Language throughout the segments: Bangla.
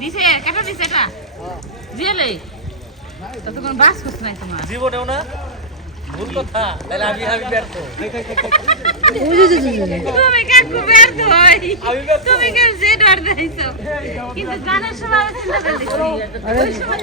দিছে কাটা দিছে এটা দিলে তো কোন বাস কুছ নাই তোমার জীবনেও না ভুল কথা তাহলে আমি ব্যর্থ তুমি কাকু ব্যর্থ হই তুমি কেন যে ডর দিছো কিন্তু জানার সময় চিন্তা করে ওই সময়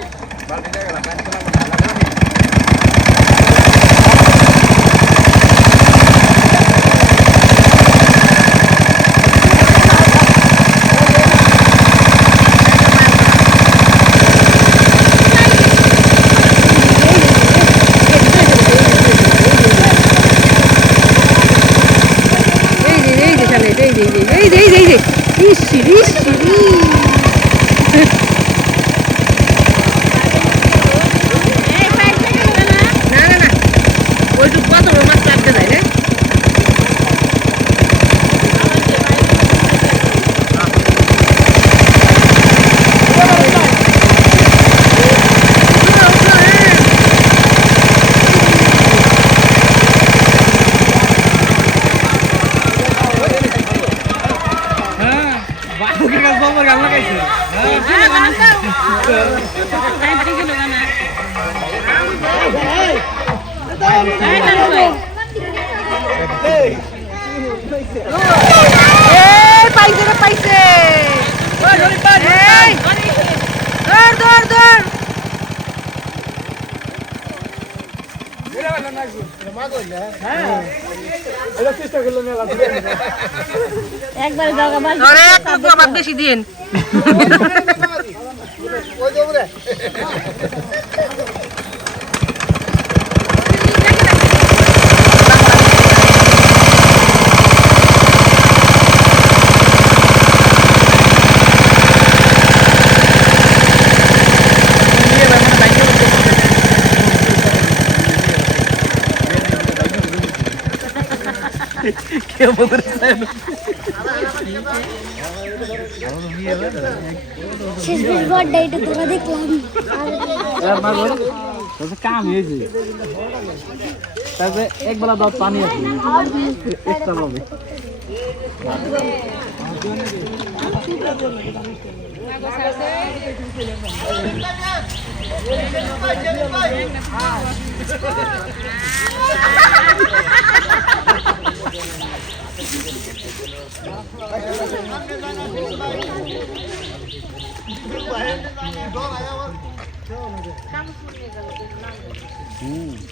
একবার জায়গা বাস আরে কত আবার বেশি দিন ওই যে ওরে কেউ বলছেন শেষের বড়টা এটা তোরা দেখলাম কাম হয়েছে তারপরে এক বেলা দুধ পানি আছে এক্সট্রা পাবে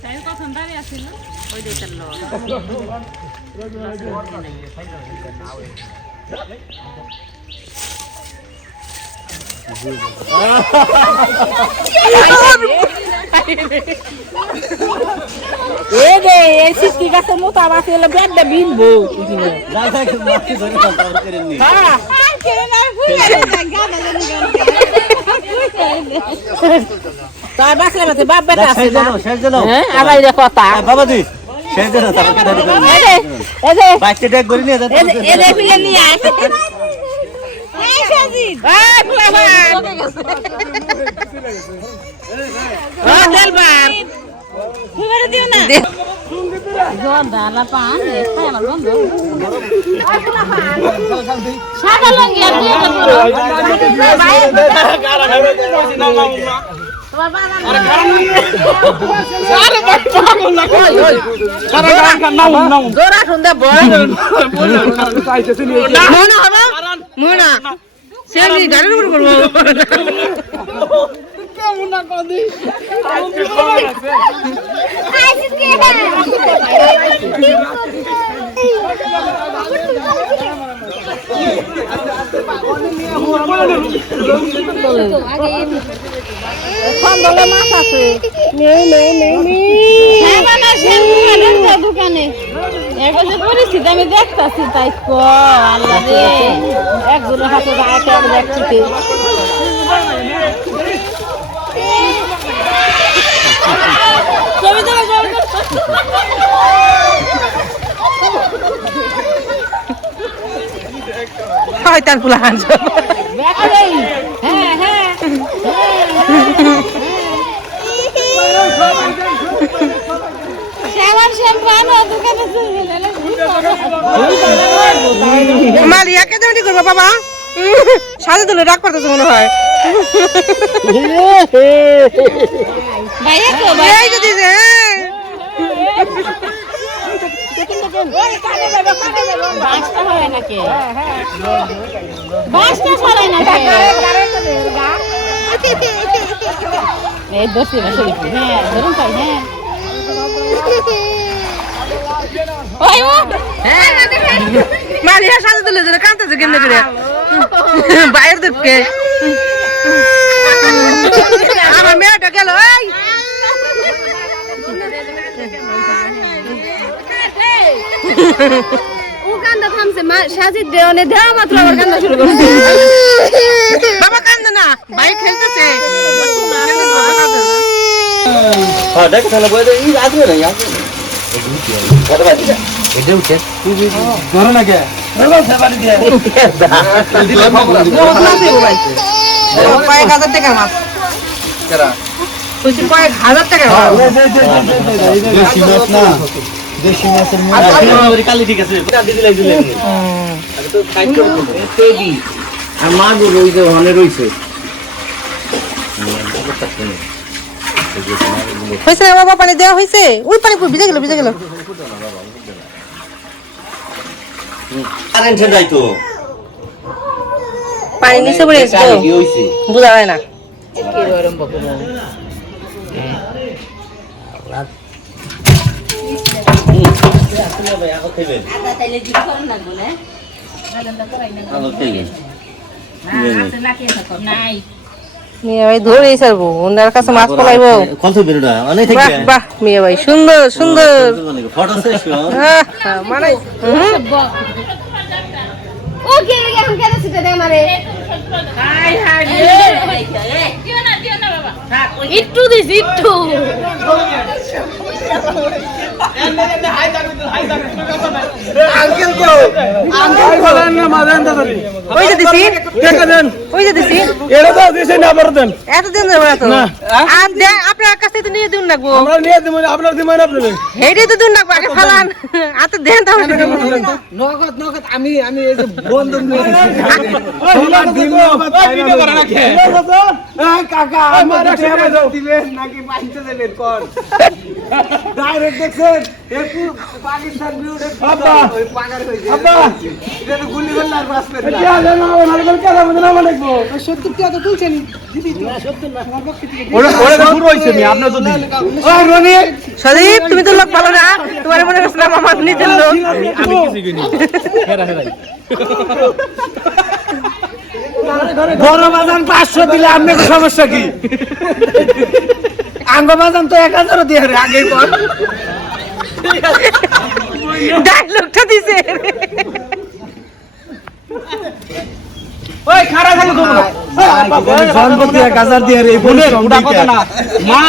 তাই কখন দাঁড়িয়ে আছিল ওই দেখার লোক সিস্কি গাছের মতো আবার ব্যাগটা বিনবো তাই বাসলে মাঝে বাপ বেটা আছে না আবার এটা কথা বাবা দি শেষ দিন তারপর দাঁড়ি করে বাইকটা ট্যাগ করে নিয়ে যাচ্ছে এদের ফিরে নিয়ে আসে এই সাজিদ এই ফুলাবা দেলবার ফুলারে দিও না জোরদা লা পান খায় আমার বন্ধু সাদা লঙ্গি আর দিও না পুরো তোমার বাবা আরে কারণ আরে পাগল না কারণ নাও জোরা শুনতে বল মনে হবে মনে সেমি গাড়ির উপর করব কেমন না কদি খন্দলে মাছ আছে দোকানে যে পরিস্থিতি আমি দেখতেছি তাই আল্লাহ রে একজনের হাতে দেখছি তার ফুলা হাঁস হ্যাঁ হ্যাঁ মালিয়া কে তুমি করবো বাবা সাথে তুলে রাগ করতেছে মনে হয় মালিয়া সাথে তুলে ধরে কাঁদতেছে কেমনে করে বাইরের দিকে আমার মেয়েটা গেল ও কান্দা থামছে মা সাজিদ দেওয়ানে দেওয়া মাত্র আবার কান্দা শুরু করছে বাবা কান্দে না ভাই খেলতেছে হ্যাঁ দেখ তাহলে বলে এই আসবে না কত বাজে এটা উঠে ধরো না কে ধরো সেবারি দিয়ে দিলে খবর কয়েক হাজার টাকার মাছ কেরা কইছি কয়েক হাজার টাকার মাছ দেশি মাছ না দেশি মাছের মাছ কালি ঠিক আছে দিদি লাগি দিলে আরে তো সাইড করে তেজি আর মাগুর ওই যে ওখানে রইছে হয়েছে না বাবা পানি দেওয়া হয়েছে ওই পানি ভিজে গেল কারেন্ট যাই তো পানি নিচে পড়ে গেছে তো কি হইছে বুঝা যায় না মিয়া ভাই ধরে ছাড়বো ওনার কাছে মাছ পলাইবো কত বেরোটা অনেক থাকবে বাহ মিয়া ভাই সুন্দর ফটো সেশন মানে ও কে রে এখন কেন সিটে দে আমারে দিও না বাবা একটু দিস একটু আঙ্কেল কো আঙ্কেল বলেন না মাদান দাদরি ওই যে দিছি টাকা দেন এটা তো দিছেন না আবার দেন এত দিন যাবে না আর দে আপনার কাছে তো নিয়ে দিন লাগবো আমরা নিয়ে দেব আপনার দিবেন আপনি হেডে তো দিন লাগবো আগে ফালান আর তো দেন তাহলে নগদ আমি এই যে বন্ধন নিয়ে তোমার দিন ভিডিও করে রাখে কাকা আমার দিবেন নাকি পাইতে দেবেন কোন ডাইরেক্ট দেখছেন একটু পাকিস্তান বিরুদ্ধে ওই পাগার হইছে এটা তো গুলি করলে আর বাস করে না জানো আমার গল কেন মনে না লাগবো 70 টাকা তুলছেন দিদি না 70 না আমার পক্ষে থেকে ওরে শুরু হইছে নি আপনি তো দিন ওই রনি সদীপ তুমি তো লোক ভালো না তোমার মনে করছিলাম আমার নিজের লোক আমি কিছু কিনি হেরাই বড় বাজান 500 দিলে আপনার সমস্যা কি আঙ্গ বাজান তো 1000 দিয়ে রে আগে কর ডায়লগটা দিছে ওই খাড়া থাকো তোমরা জনপতি 1000 দিয়ে রে বলে ওটা কথা না মা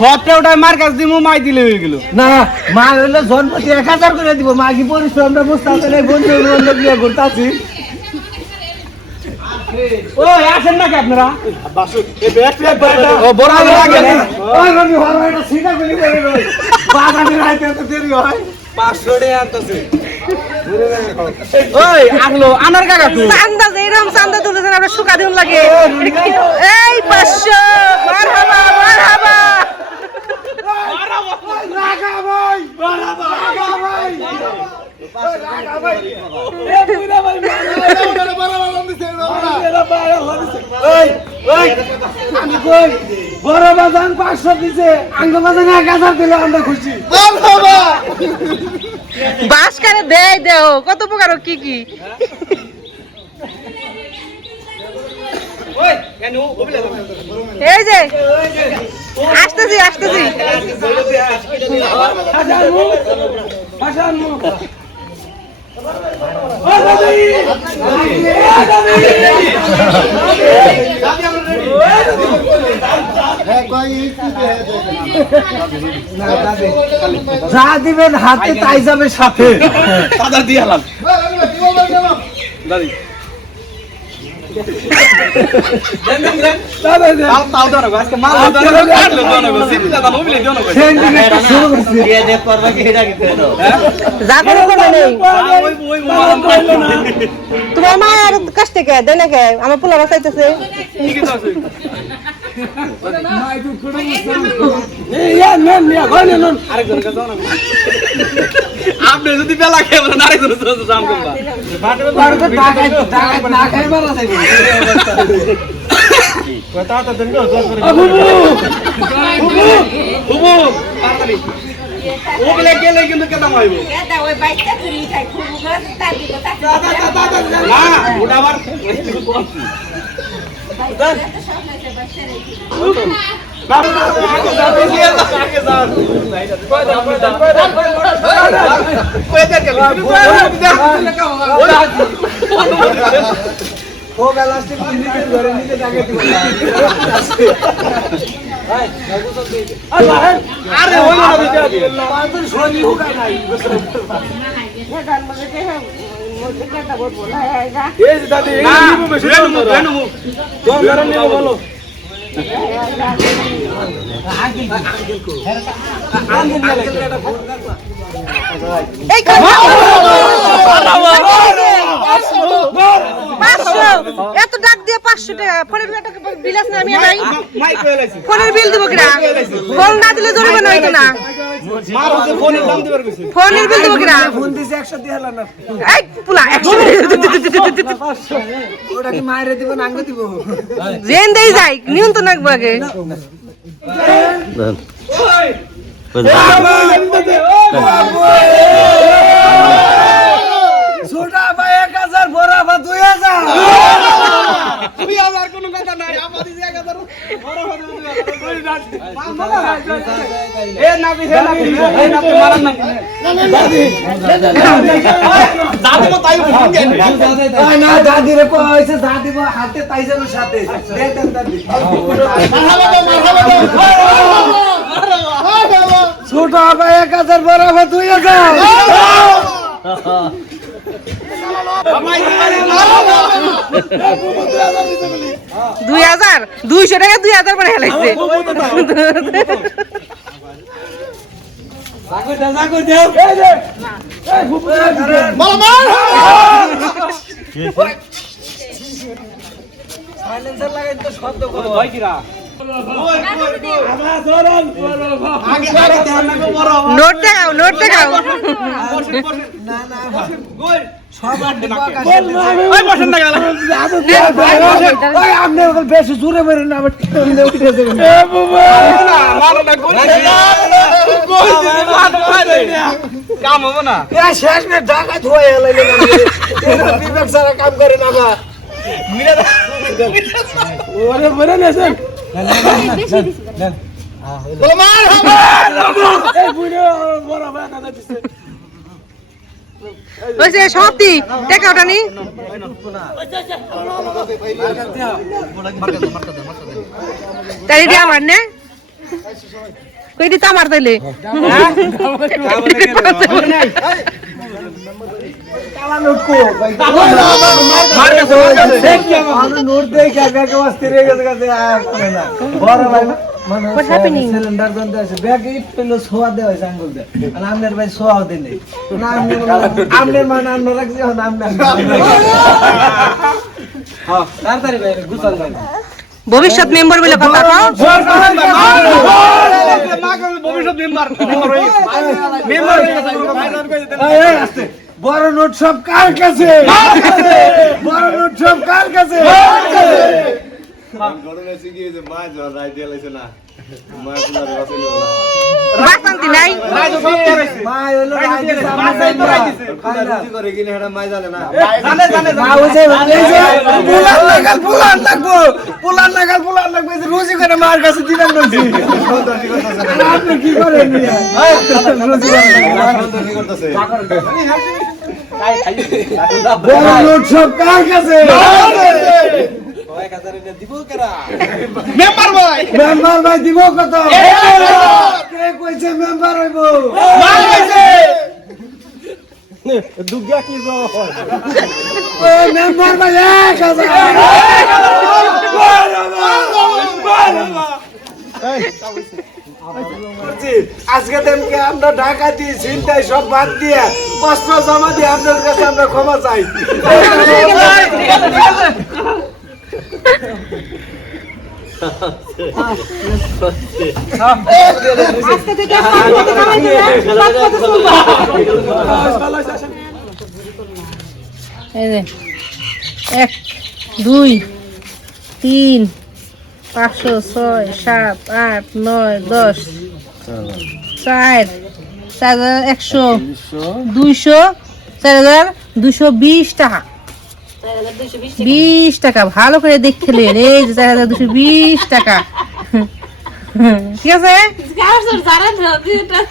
সবটা ওটা মার কাছ দিমু মাই দিলে হয়ে গেল না মা হইলো জনপতি 1000 করে দিব মা কি পরিশ্রমটা বুঝতাছে না বন্ধু বন্ধু বিয়ে করতাছি ওই আসেন নাকি আপনারা ও বড় লাগে ওই রবি ভালো এটা সিধা গুলি করে রই বাগানে রাইতে তো দেরি হয় 500 টাকা আনতেছে ওই আগলো আনার কাকা তো চান্দা যেরকম চান্দা তুলেছেন আমরা সুকা দিন লাগে এই 500 মারহাবা মারহাবা রাগা ভাই রাগা ভাই রাগা ভাই এ পুরা ভাই আমি কই বড় বাজান 500 দিছে আঙ্গ বাজান 1000 দিলে আমরা খুশি বাস করে দেই দেও কত প্রকার কি কি ওই কেন ওবিলে এই যে আসতেছি আসতেছি যা দিবেন হাতে তাই যাবে সাথে দাদা দিয়ে হালাল দাদি তাও দাও না আজকে মাল দাও না কাটলো দাও না সিটি দাও না ওবিলে দাও না দিয়ে দে করবা কি এটা কি করে দাও যা করে করবে নেই ওই মাল পাইলো না তোমার মা আর কষ্ট কে দেয় না কে আমার পোলা বাঁচাইতেছে ঠিক আছে আরেকজন কাছে দাও না আপনি যদি বেলা খেয়ে বলেন আরেকজন জাম করবা না খাই মারা যাবে ওগুলা গেলে কিন্তু কেমন হইব না ওটা আবার ও বেলাস্টিক নিজে ধরে নিজে জায়গায় দিব আরে হইল না বিটা পাঁচজন শনি হুকা নাই এই যে দাদি এই নিবো বেশি রেনু দম ধরে নিবো বলো এই 500 এত ডাক দিয়ে 500 টাকা ফোনের বিলটা বিলাস না আমি ভাই মাইক কইলা লাইছি ফোনের বিল দিব কিরা ফোন না দিলে জরিমানা হইতো না মার হচ্ছে ফোনের দাম দিবার কইছে ফোনের বিল দিব কিরা ফোন দিছে 100 দিয়ে হলো না এই পুলা 100 ওটা কি মাইরে দিব না আঙ্গ দিব জেন দেই যাই নিয়ন্ত্রণ রাখবো আগে ছোটা ভাই 1000 বড় ভাই 2000 তুই আমার কোনো কথা নাই আমাদের 1000 বড় হবে 2000 এ না বিহে না এই না তো মারান না দাদি দাদি তো তাই বুঝেন ওই না দাদি রে কইছে যা দিব হাতে তাই যাবে সাথে দে দেন দাদি ছোটা ভাই 1000 বড় ভাই 2000 2,200 টাকা 2,000 করে হেলাইছে সাইলেন্সার লাগাই তো শব্দ করো ভাই কিরা নোট দেখাও বেশি জোরে বেরেন না আবার কাম হবে না শেষ না ঢাকা ধোয়া বিবেক সারা কাম করে না বা ওরে বলে না স্যার সমাপ্তি টেকা ওটা নি তাই দিয়ে আমার নে কই দিতে আমার তাইলে নোট দেখে রে গেছে সিলিন্ডার জন্য আছে ব্যাগ একটু ছোয়া দেওয়া হয়েছে আঙ্গুল দিয়ে আর আপনার ভাই ছোয়াও দিলে না আপনার মানে আন্ন রাখছি তাড়াতাড়ি ভাই গুছাল ভাই ভবিষ্যৎ মেম্বার বলে কথা কও ভবিষ্যৎ মেম্বার বড় নোট সব কার কাছে বড় নোট সব কার কাছে বাসন্তি নাই রুজি করে মার কাছে দিবেন আপনি কি করেন সব কার কাছে মেম্বার ভাই দিব কত কে কইছে মেম্বার হইব দুগা কি মেম্বার ভাই 1000 আজকে দিনকে আমরা ঢাকা দিয়ে চিন্তায় সব বাদ দিয়ে প্রশ্ন জমা দিয়ে আপনার কাছে আমরা ক্ষমা চাই এক 2 3 500 6 7 8 9 10 4 4100 200 4220 টাকা 20 টাকা ভালো করে দেখলেন এই যে 4220 টাকা ঠিক আছে যারা